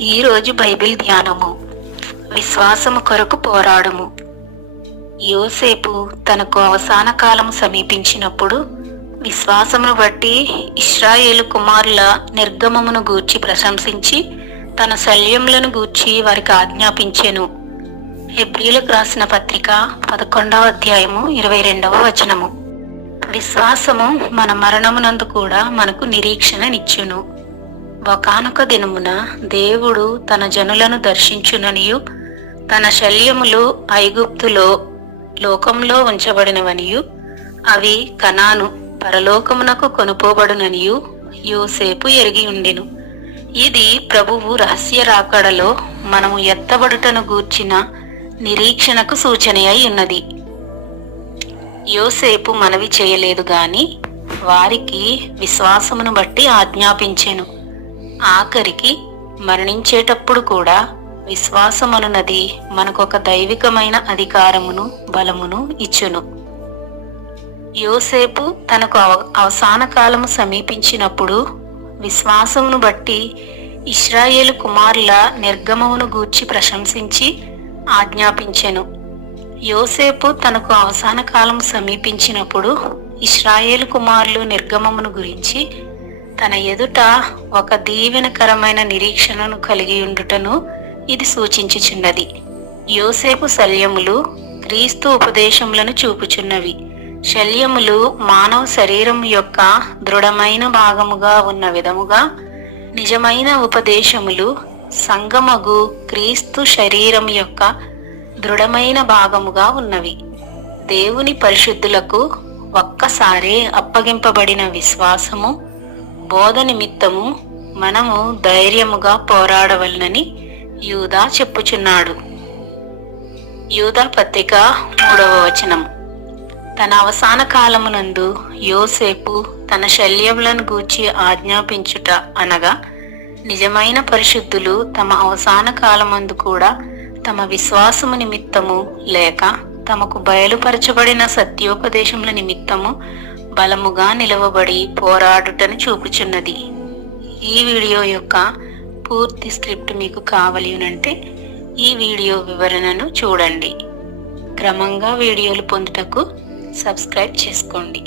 ఈరోజు బైబిల్ ధ్యానము. విశ్వాసము కొరకు పోరాడుము. యోసేపు తనకు అవసాన కాలం సమీపించినప్పుడు విశ్వాసమును బట్టి ఇస్రాయేలు కుమారుల నిర్గమమును గూర్చి ప్రశంసించి తన శల్యములను గూర్చి వారికి ఆజ్ఞాపించెను. హెబ్రిలకు రాసిన పత్రిక పదకొండవ అధ్యాయము ఇరవై రెండవ వచనము. విశ్వాసము మన మరణమునందు కూడా మనకు నిరీక్షణనిచ్చును ఒకనొక దినమున దేవుడు తన జనులను దర్శించుననియు తన శల్యములు ఐగుప్తులో లోకంలో ఉంచబడినవనియు అవి కనాను పరలోకమునకు కొనుపోబడుననియు యోసేపు ఎరిగి ఉండెను. ఇది ప్రభువు రహస్య రాకడలో మనము ఎత్తబడుటను గూర్చిన నిరీక్షణకు సూచన అయి ఉన్నది. యోసేపు మనవి చేయలేదు గాని వారికి విశ్వాసమును బట్టి ఆజ్ఞాపించెను. ఆఖరికి మరణించేటప్పుడు కూడా విశ్వాసమనున్నది మనకొక దైవికమైన అధికారమును బలమును ఇచ్చును. యోసేపు తనకు అవ- అవసాన కాలము సమీపించినప్పుడు విశ్వాసమును బట్టి ఇస్రాయేలు కుమారుల నిర్గమమును గూర్చి ప్రశంసించి ఆజ్ఞాపించెను. యోసేపు తనకు అవసాన కాలం సమీపించినప్పుడు ఇస్రాయేలు కుమారులు నిర్గమమును గురించి తన ఎదుట ఒక దీవెనకరమైన నిరీక్షణను కలిగి ఉండుటను ఇది సూచించుచున్నది. యోసేపు శల్యములు క్రీస్తు ఉపదేశములను చూపుచున్నవి. శల్యములు మానవ శరీరం యొక్క దృఢమైన భాగముగా ఉన్న విధముగా నిజమైన ఉపదేశములు సంగమగు క్రీస్తు శరీరం యొక్క దృఢమైన భాగముగా ఉన్నవి. దేవుని పరిశుద్ధులకు ఒక్కసారే అప్పగింపబడిన విశ్వాసము బోధ నిమిత్తము మనము ధైర్యముగా పోరాడవలనని యూదా చెప్పుచున్నాడు. యూదా పత్రిక మూడవ వచనం. తన అవసాన కాలమునందు యోసేపు తన శల్యములను గూర్చి ఆజ్ఞాపించుట అనగా నిజమైన పరిశుద్ధులు తమ అవసాన కాలమందు కూడా తమ విశ్వాసము నిమిత్తము లేక తమకు బయలుపరచబడిన సత్యోపదేశముల నిమిత్తము బలముగా నిలవబడి పోరాడుటను చూపుచున్నది. ఈ వీడియో యొక్క పూర్తి స్క్రిప్ట్ మీకు కావాలి అంటే ఈ వీడియో వివరణను చూడండి. క్రమంగా వీడియోలు పొందుటకు సబ్స్క్రైబ్ చేసుకోండి.